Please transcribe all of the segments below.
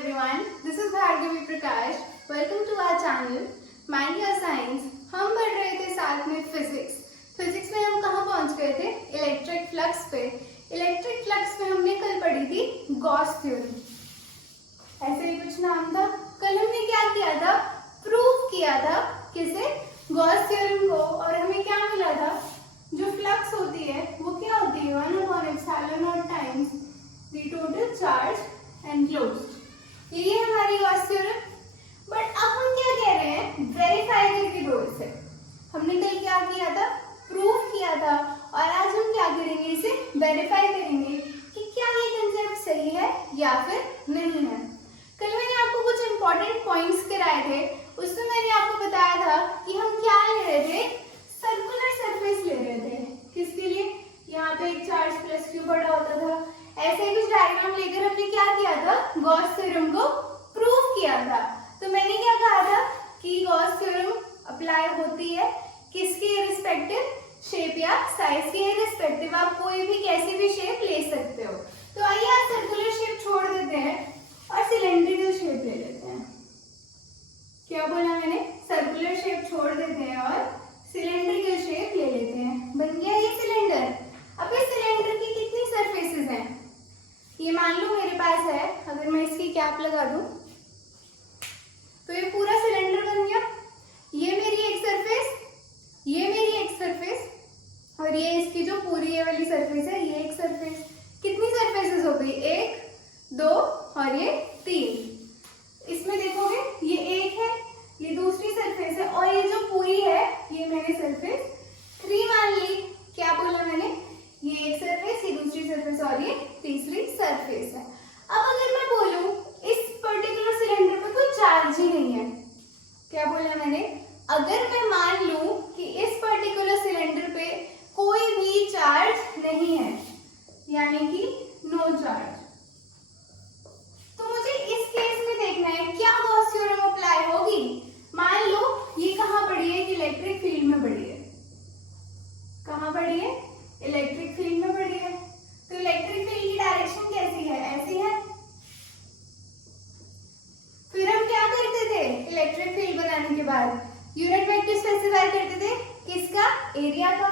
everyone, this is Bhargavi Prakash. Welcome to our channel Mind Your Science. हम पढ़ रहे थे साथ में फिजिक्स में हम कहाँ पहुँच गए थे? इलेक्ट्रिक फ्लक्स पे। इलेक्ट्रिक फ्लक्स में हमने कल पढ़ी थी गॉस थ्योरी, ऐसे ही कुछ नाम था। कल हमने क्या किया था? प्रूव किया था किसे? गॉस थ्योरम को। और हमें क्या मिला था? जो फ्लक्स होती है वो क्या होती है? 1/ε0 times the total charge enclosed. ये हमारी गॉस थ्योरम। बट अब हम क्या कह रहे हैं? वेरीफाई करके दो इसे। हमने कल क्या किया था? प्रूव किया था। और आज हम क्या करेंगे? इसे वेरीफाई करेंगे कि क्या ये कंसेप्ट सही है या फिर नहीं है। कल मैंने आपको कुछ इंपॉर्टेंट पॉइंट्स कराए थे। उसमें मैंने आपको बताया था कि हम क्या ले रहे थे? सर्कुलर सरफेस ले रहे थे। किसके लिए? यहाँ पे एक चार्ज प्लस क्यू बड़ा होता था। ऐसे कुछ डायग्राम लेकर हमने क्या किया था? गॉस थ्योरम को प्रूव किया था। तो मैंने क्या कहा था कि गॉस थ्योरम अप्लाई होती है किसके रिस्पेक्टिव? शेप या साइज के रिस्पेक्टिव। आप कोई भी कैसी भी शेप ले सकते हो। तो आइए आज सर्कुलर शेप छोड़ देते हैं और सिलेंड्रिकल शेप ले लेते हैं। क्या बोला मैंने? सर्कुलर शेप छोड़ देते हैं और सिलेंड्रिकल शेप ले लेते हैं। बन गया ये सिलेंडर। अब इस सिलेंडर की कितनी सरफेसेस हैं? ये मान लो मेरे पास है, अगर मैं इसकी कैप लगा दूं तो ये पूरा सिलेंडर बन गया। ये मेरी एक सरफेस, ये मेरी एक सरफेस और ये इसकी जो पूरी ये वाली सरफेस है, ये एक सरफेस। कितनी सरफेसेस हो गई? 1, 2 और ये 3। इसमें देखोगे ये एक है, ये दूसरी सरफेस है और ये जो पूरी है ये मैंने सरफेस 3 मान ली। क्या बोला मैंने? ये एक सरफेस, ये दूसरी सरफेस और ये तीसरी सरफेस है। अब अगर मैं बोलूं इस पर्टिकुलर सिलेंडर पर कोई चार्ज ही नहीं है, क्या बोला मैंने? अगर मैं मान लूं कि इस पर्टिकुलर सिलेंडर पे कोई भी चार्ज नहीं है, यानी कि नो चार्ज, तो मुझे इस केस में देखना है क्या गॉस थ्योरम अप्लाई होगी। मान लो ये कहाँ पड़ी है? इलेक्ट्रिक फील्ड में पड़ी है। कहाँ पड़ी है? इलेक्ट्रिक फील्ड में पड़ी है। तो इलेक्ट्रिक फील्ड की डायरेक्शन कैसी है? ऐसी है। फिर हम क्या करते थे? इलेक्ट्रिक फील्ड बनाने के बाद यूनिट वेक्टर स्पेसिफाई करते थे। किसका? एरिया का।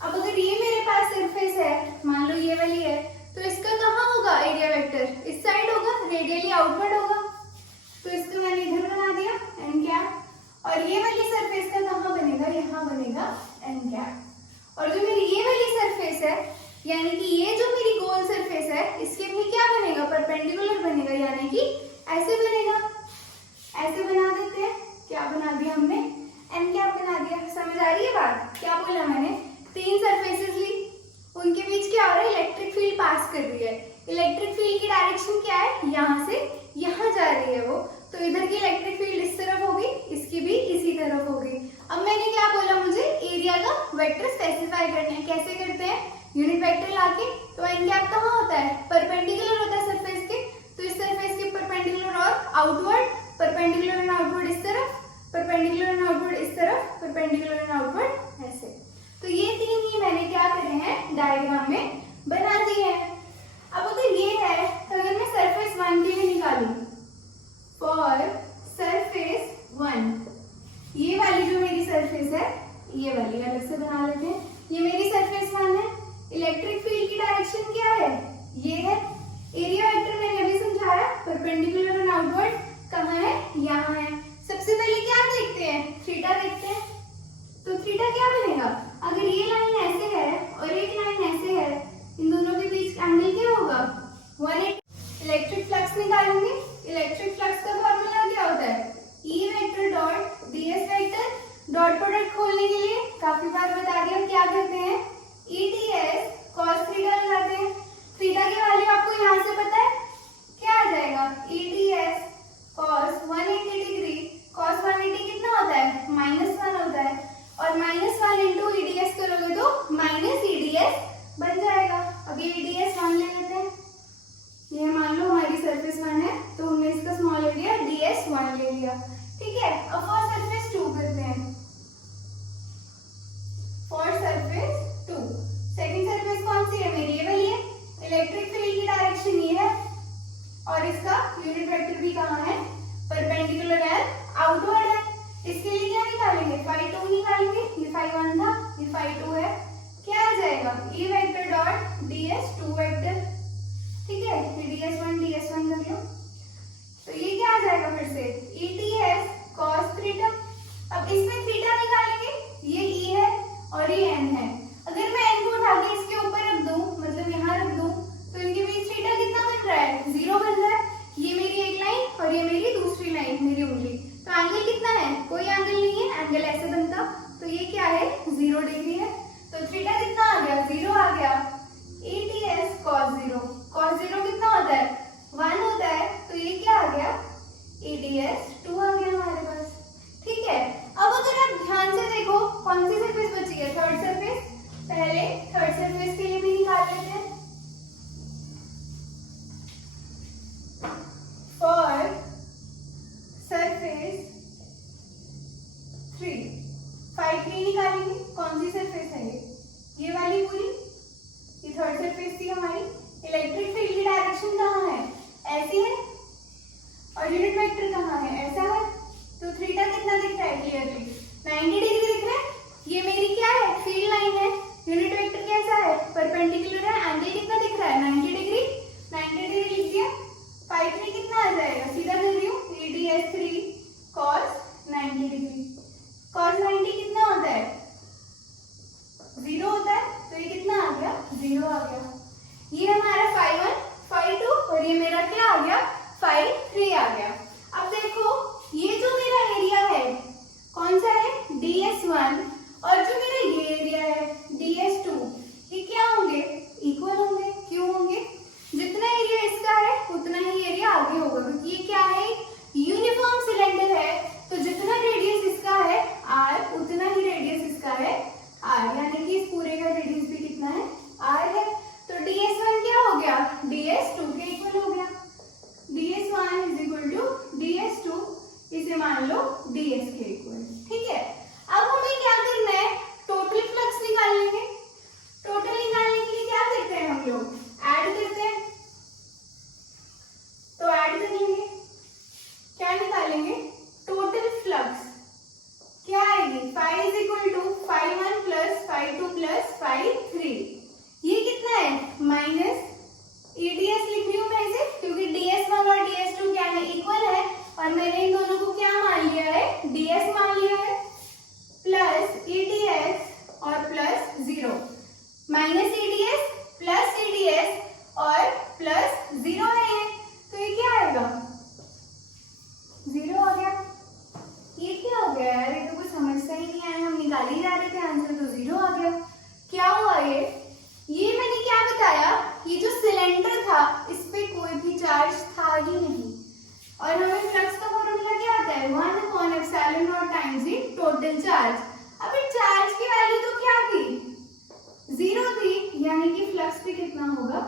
अब अगर ये मेरे पास सरफेस है, मान लो ये वाली है, तो इसका कहाँ होगा एरिया वेक्टर? इस साइड होगा, रेडियली आउटवर्ड होगा। तो इसको मैंने इधर बना दिया एन कैप। और ये वाली सरफेस का कहाँ बनेगा? यहाँ बनेगा एन कैप। और जो मेरी ये वाली सरफेस है, यानी कि ये जो मेरी गोल सरफेस है, इसके भी क्या बनेगा? परपेंडिकुलर बनेगा, यानी कि ऐसे बनेगा। ऐसे बना देते हैं। क्या बना दिया हमने? एन कैप बना दिया। समझ आ रही है बात? क्या बोला मैंने? 3 सरफेसेस ली, उनके बीच क्या हो रहा है? इलेक्ट्रिक फील्ड पास कर रही है। इलेक्ट्रिक फील्ड की डायरेक्शन क्या है? यहाँ से यहाँ जा रही है वो। तो इधर की इलेक्ट्रिक फील्ड इस तरफ होगी, इसकी भी इसी तरफ होगी। अब मैंने क्या बोला? मुझे एरिया का वेक्टर स्पेसिफाई करना है। कैसे करते हैं? यूनिट वेक्टर लाके। तो एन कैप कहाँ होता है? परपेंडिकुलर होता है सरफेस के। तो इस सरफेस के परपेंडिकुलर और आउटवर्ड, परपेंडिकुलर एंड आउटवर्ड इस तरफ, परपेंडिकुलर एंड आउटवर्ड इस तरफ, परपेंडिकुलर एंड आउटवर्ड ऐसे। तो ये 3 ही मैंने क्या करे हैं? डायग्राम में बना दिए हैं। अब अगर ये है तो अगर मैं सरफेस 1 के लिए निकालूं, फॉर सरफेस 1, ये वाली जो मेरी सरफेस है, ये वाली अलग से बना लेते हैं। ये मेरी सरफेस 1 है। इलेक्ट्रिक फील्ड की डायरेक्शन क्या है? ये है। एरिया वेक्टर मैंने अभी समझाया, परपेंडिकुलर एंड आउटवर्ड कहाँ है? यहाँ है। सबसे पहले क्या देखते हैं? थीटा देखते हैं। तो थीटा क्या बनेगा? अगर ये लाइन ऐसे है और एक लाइन ऐसे है, इन दोनों के बीच एंगल क्या होगा? 180। इलेक्ट्रिक फ्लक्स निकालेंगे। इलेक्ट्रिक फ्लक्स का फॉर्मूला क्या होता है? E vector dot DS vector. Dot product खोलने के लिए काफी बार बता दिया, क्या करते हैं? E D S cos theta लगाते हैं। थीटा की वैल्यू आपको यहाँ से पता है, क्या आ जाएगा? E D S cos 180 degree. Cos 180 कितना होता है? -1 होता है। और -1 इंटू ईडीएस करोगे तो माइनस ईडीएस बन जाएगा। अब ये ईडीएस 1 ले लेते हैं। ये मान लो हमारी सरफेस 1 है, तो हमने इसका स्मॉल एरिया डीएस 1 ले लिया। ठीक है। अब फॉर सरफेस 2 करते हैं। फॉर सरफेस 2, सेकंड सरफेस कौन सी है? मेरी ये वाली है। इलेक्ट्रिक फील्ड की डायरेक्शन ये है, और इसका यूनिट वेक्टर भी कहाँ है, परपेंडिकुलर एंड आउटवर्ड है। इसके लिए क्या निकालेंगे, फाई 2 निकालेंगे, ये फाई 1 था, ये फाई 2 है, क्या आ जाएगा, E vector dot ds 2 vector, ठीक है, ये ds1 कर लो, तो ये क्या आ जाएगा फिर से ETS cos थीटा। अब इसमें थीटा निकालेंगे, ये E है और ये N है, अगर मैं N को उठा के इसके ऊपर रख दूं, मतलब यहाँ रख दूं, तो इनके बीच थीटा कितना बन रहा है, 0 बन रहा है। ये मेरी एक लाइन और ये मेरी दूसरी लाइन, मेरी उंगली, तो एंगल कितना है, कोई एंगल नहीं है, एंगल ऐसे बनता, तो ये क्या है 0 डिग्री है, तो थीटा कितना आ गया, 0 आ गया। ETS cos 0, cos 0 कितना होता है, 1 होता है, तो ये क्या आ गया, ETS 2 आ गया हमारे पास, ठीक है। अब अगर आप ध्यान से देखो कौन सी सरफेस बची है, थर्ड सरफेस, पहले थर्ड सरफेस के लिए भी निकाल लेते हैं। फॉर सरफेस 3 फाई 3 निकालेंगे, कौन सी सरफेस है ये वाली पूरी, ये थर्ड सरफेस थी हमारी। इलेक्ट्रिक फील्ड की डायरेक्शन कहाँ है, ऐसी है, और यूनिट वेक्टर कहाँ है, ऐसा है, तो थीटा कितना दिख रहा है, क्लियरली 90 डिग्री दिख रहा है। ये मेरी क्या है, फील्ड लाइन है, यूनिट वेक्टर कैसा है, परपेंडिकुलर है, एंगल कितना दिख रहा है 90 डिग्री, 90 डिग्री लिख दिया। फाई 3 कितना आ जाएगा, सीधा कर रही हूँ, ETS 3 cos 90 डिग्री, cos 90 कितना होता है, 0 होता है, तो ये कितना आ गया, 0 आ गया। ये हमारा फाई 1 फाई 2 और ये मेरा क्या आ गया, फाई 3 आ गया। अब देखो ये जो मेरा एरिया है कौन सा है, DS1, और जो मेरा ये एरिया है DS2, ये क्या होंगे, इक्वल होंगे, क्यों होंगे, जितना एरिया इसका है उतना ही एरिया आगे होगा, क्योंकि ये क्या है, यूनिफॉर्म सिलेंडर है, तो जितना रेडियस इसका है R उतना ही रेडियस इसका है R, यानी कि इस पूरे का रेडियस भी कितना है, R है, तो DS1 क्या हो गया, DS2 के इक्वल हो गया, DS1 is equal to DS2, इसे मान लो DS के इक्वल, ठीक है। अब हमें क्या करना है, टोटल फ्लक्स निकालेंगे, टोटल निकालने के लिए क्या करते हैं हम लोग, ऐड करते हैं, तो ऐड कर लेंगे, क्या निकालेंगे, टोटल फ्लक्स क्या आएगी, phi is equal to phi 1 plus phi 2 plus phi 3, ये कितना है माइनस ETS लिख रही हूँ मैं इसे, क्योंकि DS1 और DS2 क्या है, इक्वल है, और मैंने इन दोनों को क्या मान लिया है, DS मान लिया है, प्लस ETS और plus 0, minus ETS plus ETS और प्लस 0 है ये, तो ये क्या आएगा, 0 आ गया। ये क्या हो गया यार, ये तो कुछ समझता ही नहीं आया, हम निकाल ही जा रहे थे आंसर, तो 0 आ गया। क्या हुआ ये मैंने क्या बताया, ये जो सिलेंडर था इस पे कोई भी चार्ज था ही नहीं, और हमें फ्लक्स का फॉर्मूला क्या आता है, 1/ε0 टाइम्स द टोटल चार्ज। अब चार्ज की वैल्यू तो क्या थी, 0 थी, यानी कि फ्लक्स भी कितना होगा,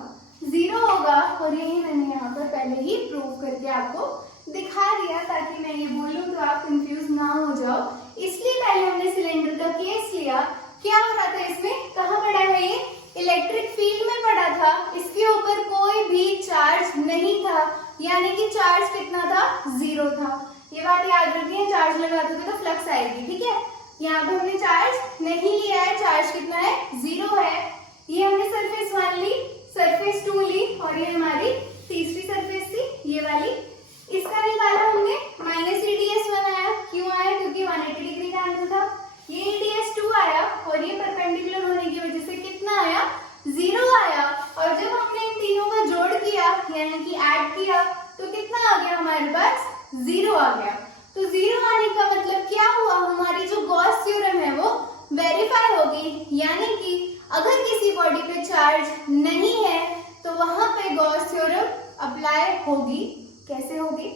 0 होगा, और यही मैंने यहाँ पर पहले ही प्रूव करके आपको दिखा दिया, ताकि मैं ये बोलूँ तो आप कंफ्यूज ना हो जाओ, इसलिए पहले हमने सिलेंडर का केस लिया। क्या हो रहा था इसमें, कहाँ पड़ा है ये, इलेक्ट्रिक फील्ड में पड़ा था, इसके ऊपर कोई भी चार्ज नहीं था, यानी कि चार्ज कितना था, 0 था। ये बात याद रखिए, चार्ज लगा दोगे तो फ्लक्स आएगी, ठीक है। यहाँ पे हमने चार्ज नहीं लिया है, चार्ज कितना है, 0 है। ये हमने सरफेस 1 ली, सरफेस 2 ली, और ये हमारी तीसरी सरफेस थी ये वाली, इसका निकाला हमने, माइनस ETS1 आया, क्यों आया, क्योंकि 180 डिग्री का एंगल था, ये ETS2 आया, और ये परपेंडिकुलर होने की वजह से कितना आया, 0 आया, और जब हमने इन तीनों का जोड़ किया यानी कि ऐड किया, तो कितना आ गया हमारे पास, 0 आ गया। तो 0 आने का मतलब क्या हुआ, हमारी जो गॉस थ्योरम है वो वेरीफाई होगी, यानी कि अगर किसी बॉडी पे चार्ज नहीं है तो वहां पे गॉस थ्योरम अप्लाई होगी। कैसे होगी,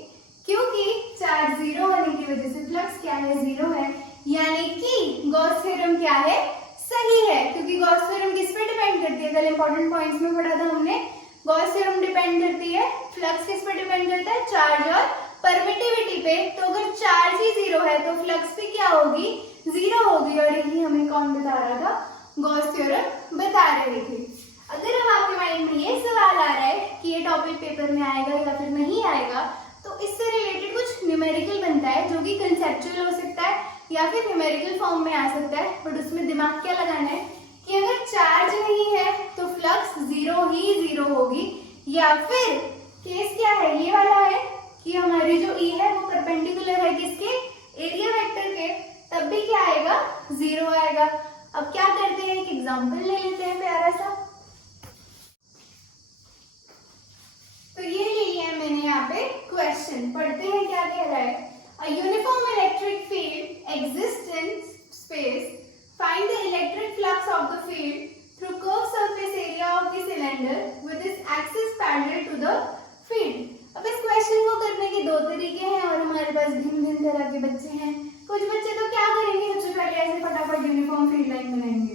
क्योंकि चार्ज 0 होने की वजह से फ्लक्स क्या है, 0 है, यानी कि गॉस थ्योरम क्या है, सही है, क्योंकि गॉस थ्योरम किस पे डिपेंड करती है, कल इंपॉर्टेंट पॉइंट्स में पढ़ा था हमने, गॉस थ्योरम डिपेंड करती है, फ्लक्स किस पे डिपेंड करता है, चार्ज और परमिटिविटी पे। तो अगर चार्ज ही 0 है तो फ्लक्स भी क्या होगी, 0 होगी, और यही हमें कौन बता रहा था, गॉस थ्योरम बता रही थी। अगर अब आपके माइंड में ये सवाल आ रहा है कि ये टॉपिक पेपर में आएगा या फिर नहीं आएगा, तो इससे रिलेटेड कुछ न्यूमेरिकल बनता है जो कि कंसेप्चुअल हो सकता है या फिर न्यूमेरिकल फॉर्म में आ सकता है। बट उसमें दिमाग क्या लगाना है कि अगर चार्ज नहीं है तो फ्लक्स जीरो ही जीरो होगी, या फिर केस क्या है ये वाला है कि हमारी जो ई है वो परपेंडिकुलर है किसके, एरिया वेक्टर के, तब भी क्या आएगा, जीरो आएगा। अब क्या करते हैं, एक एग्जांपल ले लेते हैं प्यारा सा। तो ये ले लिया है मैंने यहाँ पे क्वेश्चन, पढ़ते हैं क्या कह रहा है। A uniform electric field exists in space. Find the electric flux of the field through curved surface area of the cylinder with its axis parallel to the field. अब इस क्वेश्चन को करने के दो तरीके हैं और हमारे पास भिन्न भिन्न तरह के बच्चे हैं। कुछ बच्चे तो क्या करेंगे, सबसे पहले ऐसे फटाफट यूनिफॉर्म फील्ड लाइन बनाएंगे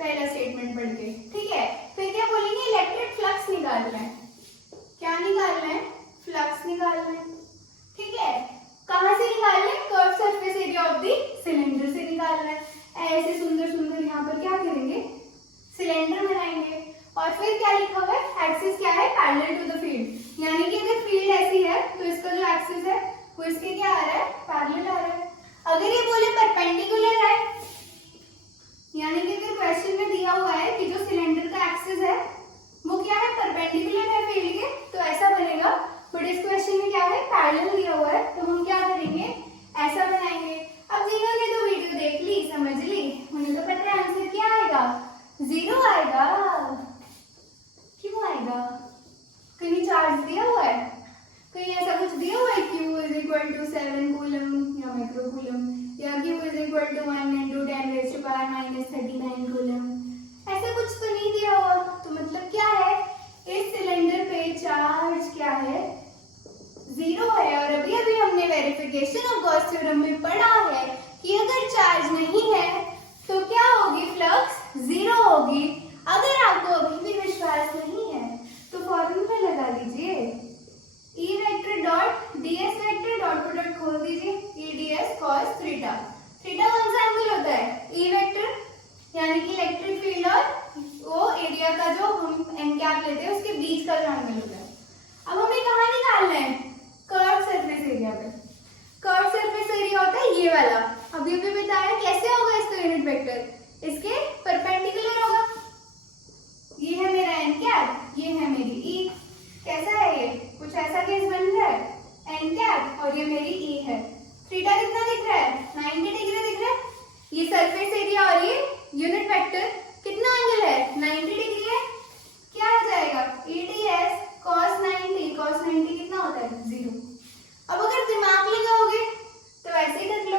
पहला स्टेटमेंट पढ़ के, ठीक है। फिर क्या बोलेंगे, इलेक्ट्रिक फ्लक्स निकालना है। क्या निकालना है, फ्लक्स निकालना है, ठीक है। कहाँ से निकालना है, curve surface area of the cylinder से निकालना है। ऐसे सुंदर सुंदर यहाँ पर क्या करेंगे, सिलेंडर बनाएंगे और फिर क्या लिखा हुआ है, एक्सिस क्या है, पैरेलल टू द फील्ड, यानी कि अगर फील्ड ऐसी है तो इसका जो एक्सिस है वो इसके क्या आ रहा है, पैरेलल आ रहा है। अगर ये बोले परपेंडिकुलर है, यानी कि अगर क्वेश्चन में दिया हुआ है कि जो सिलेंडर का एक्सिस है वो क्या है, परपेंडिकुलर है फील्ड के, तो ऐसा बनेगा। बट इस क्वेश्चन में क्या है, पैरेलल दिया हुआ है, तो हम क्या करेंगे, ऐसा बनाएंगे। अब जिन्होंने तो वीडियो देख ली, समझ ली, उन्हें तो पता है आंसर क्या आएगा, जीरो आएगा। क्यों आएगा, कहीं चार्ज दिया हुआ है, कहीं ऐसा कुछ दिया हुआ है, Q is equal to 7 coulomb या माइक्रो कूलम, या Q is equal to 1 × 10⁻⁻39 coulomb, ऐसा कुछ तो नहीं दिया हुआ। तो मतलब क्या है, इस सिलेंडर पे चार्ज क्या है, जीरो है। और अभी अभी हमने वेरिफिकेशन ऑफ गॉस थ्योरम में पढ़ा है कि अगर चार्ज नहीं है तो क्या होगी, फ्लक्स जीरो होगी। अगर आपको अभी भी विश्वास नहीं है तो फॉर्मूला लगा लीजिए, E vector dot DS vector dot to dot खोल दीजिए, ई डीएस कॉस थीटा। थीटा कौन सा एंगल होता है, ई वेक्टर, यानी कि इलेक्ट्रिक फील्ड और वो एरिया का जो हम एन कैप लेते हैं उसके बीच का जो एंगल होता है। अब हमें कहाँ निकालना है, कर्व सरफेस एरिया पे। कर्व सरफेस एरिया होता है ये वाला, अभी अभी बताया कैसे होगा इसका यूनिट वेक्टर, इसके परपेंडिकुलर होगा। ये है मेरा एन कैप, ये है मेरी ई। कैसा है ये, कुछ ऐसा केस बन रहा है, एन कैप और ये मेरी ई है। थीटा कितना दिख रहा है, 90 डिग्री दिख रहा है। ये सरफेस एरिया और ये यूनिट वेक्टर कितना एंगल है, 90 डिग्री है। क्या हो जाएगा, EDS cos 90, cos 90 कितना होता है, जीरो। अब अगर दिमाग लगाओगे तो ऐसे ही कर लो।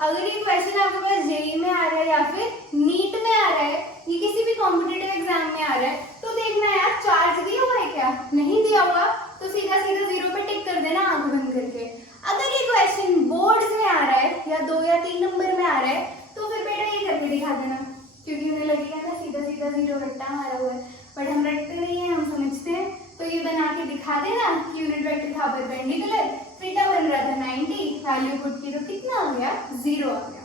अगर ये क्वेश्चन आपके पास जेईई में आ रहा है या फिर नीट में आ रहा है, ये किसी भी कॉम्पिटिटिव एग्जाम में आ रहा है, तो देखना यार चार्ज दिया हुआ है क्या, नहीं दिया हुआ तो सीधा सीधा जीरो पे टिक कर देना आंख बंद करके। अगर ये क्वेश्चन बोर्ड में आ रहा है या 2 या 3 नंबर में आ रहा है तो फिर बेटा ये करके दिखा देना, क्योंकि उन्हें लगेगा ना सीधा सीधा जीरो रट्टा मारा हुआ है। बट हम रटते नहीं है, हम समझते हैं। तो ये बना के दिखा देना कि यूनिट वेक्टर था परपेंडिकुलर, थीटा बन रहा था 90, वैल्यू पुट की तो कितना आ गया, जीरो आ गया।